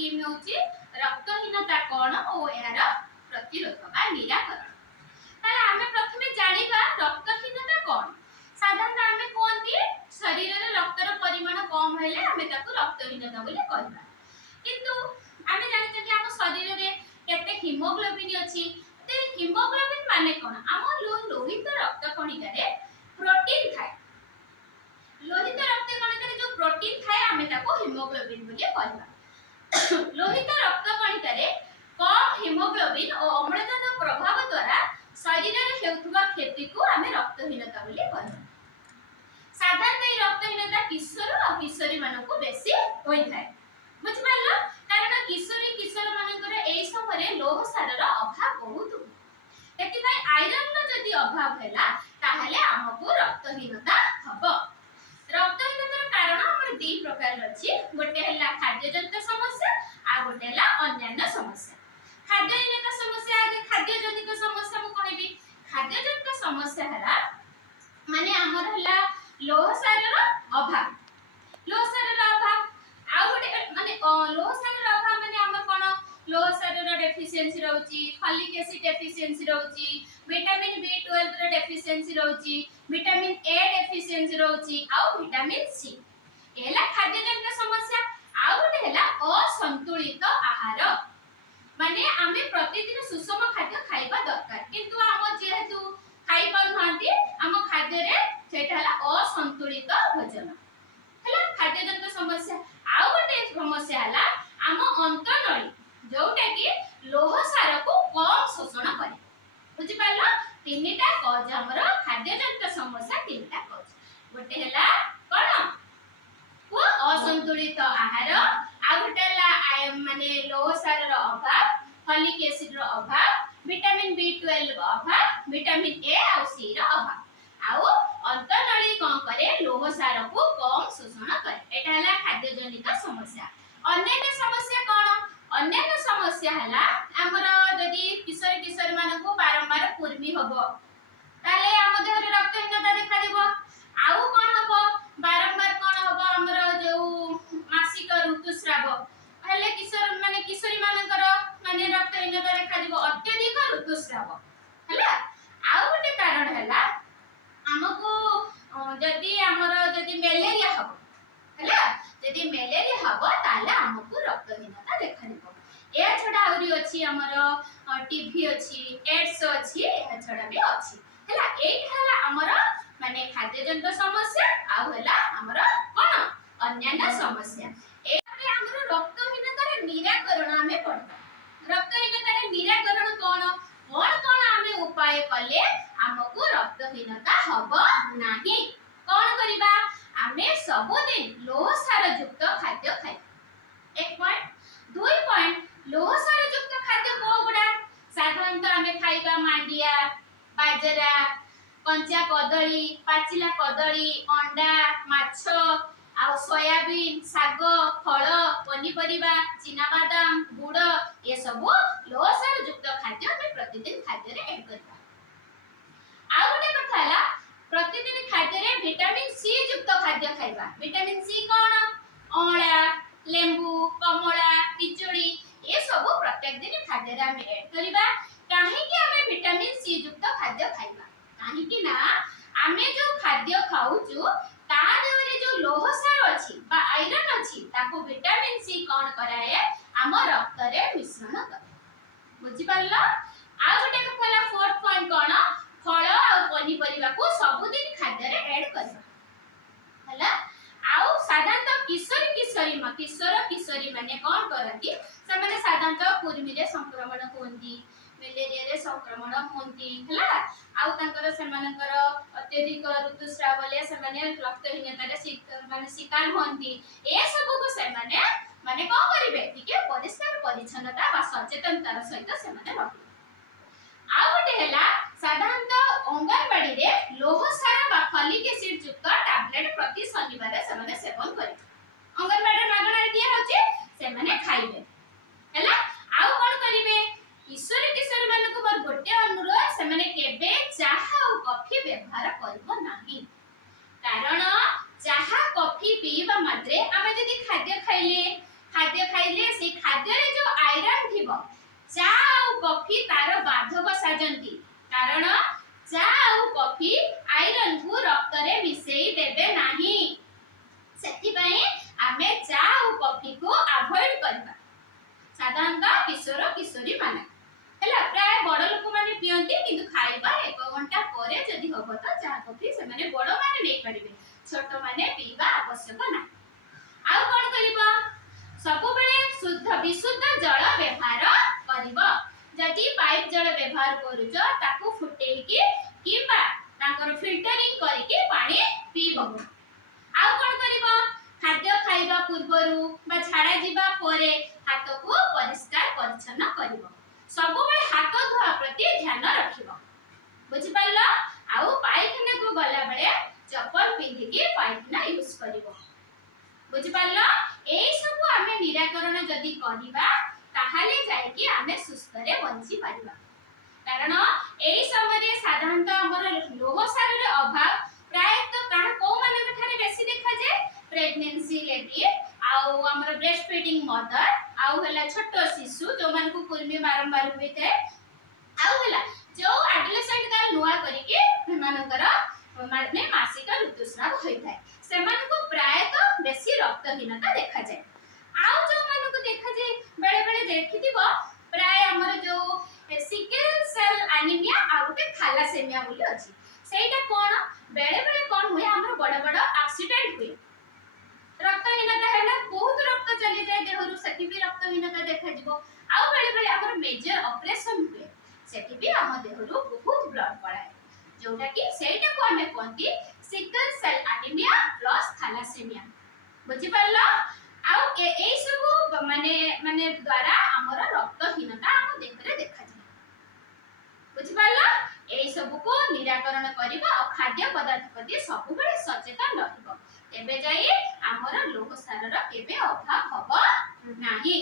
Theme होची रक्तहीनता कोन और यार प्रतिरोध बा निराकरण। ताले आमे प्रथमे जानिबा रक्तहीनता कोन। साधारण आमे कोनती शरीर रे रक्तर परिमाण कम हेले आमे ताकू रक्तहीनता बोली कहबा। किंतु आमे जानि जे हम शरीर रे केते हीमोग्लोबिन अछि। ते हीमोग्लोबिन माने कोन हम लोहित रक्त कणिका रे प्रोटीन थाए। लोहित रक्त कणिका रे जो प्रोटीन थाए आमे ताको हीमोग्लोबिन बोली कहबा। लोहित रक्त कणिका रे कम हीमोग्लोबिन और अम्लजान प्रभाव द्वारा शरीर रे हेउथुबा क्षति को आमे रक्तहीनता बोली कहबा। साधारण ए रक्तहीनता किशोर और किशोरी मानको बेसी होई थाए। बुझि पारलो कारण किशोरी किशोर मानकर एई समय लोह सारर अभाव बहुत होय। एति भाई आयरन रो जदी अभाव हैला ताहले हमकु रक्तहीनता हबो। रक्तहीनतार कारण हमर दी प्रकार अछि। गोटे हैला खाद्यजन्य समस्या आ गोटे हैला अन्यान्य समस्या। खाद्यजन्य समस्या आगे खाद्यजनित समस्या मु कहबी। खाद्यजन्य समस्या हैला माने हमर हैला लोह सारर अभाव। लोह सारर अभाव आ गोटे माने लोह सारर अभाव माने हमर कोन लोह सारर डेफिशिएंसी रहउची, फॉलिक एसिड डेफिशिएंसी रहउची, विटामिन B12 रो डेफिशिएंसी रहउची, विटामिन A डेफिशिएंसी रहउची आ विटामिन C। एला खाद्यजन्य समस्या। आ गोटे हैला असंतुलित आहार। माने आमे प्रतिदिन सुषम खाद्य खाइबा दरकार किंतु हम जेहेतु खाइ पाउ नांती हम खाद्य रे सेटा हैला असंतुलित भोजन। हैला खाद्यजन्य समस्या। आ गोटे समस्या हैला हम अंतनळी जोटा कि लोह सार को कम शोषण करे। बुझि पारलो तीनटा कज हमर खाद्यजन्य समस्या तीनटा कज। गोटे हैला कोन को असंतुलित आहार आ गोटे हैला माने लोह सार रो अभाव, फॉलिक एसिड रो अभाव, विटामिन B12 रो अभाव, विटामिन A और C रो अभाव। आउ अंतनळी कोन करे लोह सार को कम शोषण करे। एटा हैला खाद्यजनित समस्या। अन्य समस्या कोन? अन्य समस्या हैला हमर जदी किशोर किशोर मानको बारंबार कुर्मी होबो ताले हम देह रे रक्तहीनता देखा देबो। आउ कोन होबो बारंबार कोन होबो हमर जो मासिक ऋतुस्राव हेले किशोर माने किशोरी मानकर माने रक्तहीनता देखा देबो अत्यधिक ऋतुस्राव। हैला आउ गोटे कारण हैला हमको जदी हमर जदी मलेरिया हबो हैला जदी मलेरिया हबो ताले हमको रक्तहीनता देखा देबो। ए छडा आउरी अछि हमर टीबी अछि, एड्स अछि, ए छडा भी अछि। हैला ए हैला हमर माने खाद्यजन्य समस्या आ हैला हमर कोन अन्यान्य समस्या। एमे हमर रक्तहीनतार निराकरण हमें पढबा। रक्तहीनतार निराकरण कोन कोन हमें उपाय कले हमको रक्तहीनता हबो नाही। कोन करिबा हमें सबदिन लोह सार युक्त खाद्य खाइ। 1 पॉइंट 2 पॉइंट लोह सार युक्त खाद्य को गुडा साधारणतः हमें खाइबा मांडिया, बाजरा, कंचा कदली, पाचिला कदली, अंडा, माछ आ सोयाबीन, साग, फल, पनीपरिबा, चिना बादाम, गुड़ ये सब लोह सार युक्त खाद्य हमें प्रतिदिन खाद्य रे ऐड करबा। आ गोटे कथा हला प्रतिदिन खाद्य रे विटामिन C युक्त खाद्य खाइबा। विटामिन C कोन अळा, लेंबू, कमला, पिचुड़ी ये सब प्रत्येक दिन खाद्य रे हमें ऐड करबा। काहे कि हमें विटामिन C युक्त खाद्य खाइबा काहे कि ना हमें जो खाद्य खाउचु ता देहरे जो लोह सार अछि बा आयरन अछि ताको विटामिन C कोन कराए हम रक्त रे मिश्रण करे। बुझि पारलो आ गोटे कथाला 4 पॉइंट कोन फल आ पनीपरिबा को सबदिन खाद्य रे ऐड करबा। हला आउ साधारणतः किशोर किशोरी माने कोन करती से माने साधारणतः कुर्मी रे संक्रमण होंदी, मलेरिया रे संक्रमण होंदी हला आउ तांकर सेमानकर अत्यधिक ऋतुस्राव ले से माने रक्तहीनता रे माने शिकार होंदी। ए सब को से माने कोन करिवे टिके परिष्कार परिच्छन्नता बा सचेतनतार सहित से माने रखिबे। आ गोटे हैला साधारणतः अंगनवाड़ी रे लोह सार बा फॉलिक एसिड युक्त टैबलेट प्रति शनिवार से माने सेवन करे। अंगनवाड़ी मागणा दिया होचे से माने खाइबे। हैला आउ कोन करिवे किशोर किशोर मानको मोर गोटे अनुरोध से माने केबे चाहा और कॉफी व्यवहार करबो नाही। कारण चाहा कॉफी पीबा मात्रे आमे जदी खाद्य खाइले से ରକ୍ତରେ ମିଶେଇ ଦେବେ ନାହିଁ ସେଥିପାଇଁ ଆମେ ଚା ଆଉ କଫି को अवॉइड करबा साधारणतः किशोर किशोरी माने ହେଲା ପ୍ରାୟ ବଡ଼ ଲୋକମାନେ ପିଅନ୍ତି କିନ୍ତୁ ଖାଇବା 1 ଘଣ୍ଟା ପରେ ଯଦି ହବ ତ ଚା କଫି ସେମାନେ ବଡ଼ ମାନେ ନେଇ ପାରିବେ ଛୋଟ ମାନେ ପିଇବା ଆବଶ୍ୟକ ନାହିଁ ଆଉ କଣ କରିବ ସବୁବେଳେ शुद्ध विशुद्ध जल व्यवहार करिवो जदि पाइप जल व्यवहार करूछ ताकू फुटेकी किबा ताकर फिल्टरिंग करके पानी पीबो आउ कोन करिवो खाद्य खाइबा पूर्वरु बा झाड़ा जीवा परे हाथ को परिष्कार परिच्छन्न करिवो सबुबेले हाथ धोआ प्रति ध्यान रखिवो बुझि पाइलो आउ पाइखाना को गला बेले चप्पल पिंधि के पाइखाना यूज करिवो बुझि पाइलो एई सब आमे निराकरण जदि करिबा ताहाले जाय कि आमे सुस्थ रे बंची पारिबा कारण एई समय साधारणतः हमर लोह सार रे अभाव प्राय तो काण को माने थारे बेसी देखा जाय प्रेगनेंसी लेडी आउ हमर ब्रेस्ट फीडिंग मदर आउ हला छोटो शिशु जो मान को कुर्मी बारंबार हुए थे आउ हला जो एडोलेसेंट का नुआ करी के मानकर माने मासिक ऋतुस्राव होई थाए सेमान को प्राय तो बेसी रक्तहीनता देखा जाए आउ जो मान को देखा जाए बेले बेले देखिथिबो प्राय हमर जो सिकल सेल एनीमिया आउ के थैलासेमिया बोली अछि सेटा कोन बेले बेले कोन हुए हमर बड़ बड़ एक्सीडेंट हुए रक्तहीनता हैला बहुत रक्त चली जाए देहरु सेठी भी रक्तहीनता देखा जिवो आउ बेले बेले हमर मेजर ऑपरेशन हुए सेठी भी हम देहरु बहुत ब्लड पड़ाए जोटा कि सेटा को हमें कोंती सिकल सेल एनीमिया प्लस थैलासेमिया बुझि पारलो आउ ए सब माने माने द्वारा हमर रक्तहीनता हम देहरे देखा जाय बुझि पारलो ए सब को निराकरण करिबा और खाद्य पदार्थ प्रति सब बेले सचेतन रहइबो एबे जाई हमर लोह सारर केबे अभाव हबो नाही।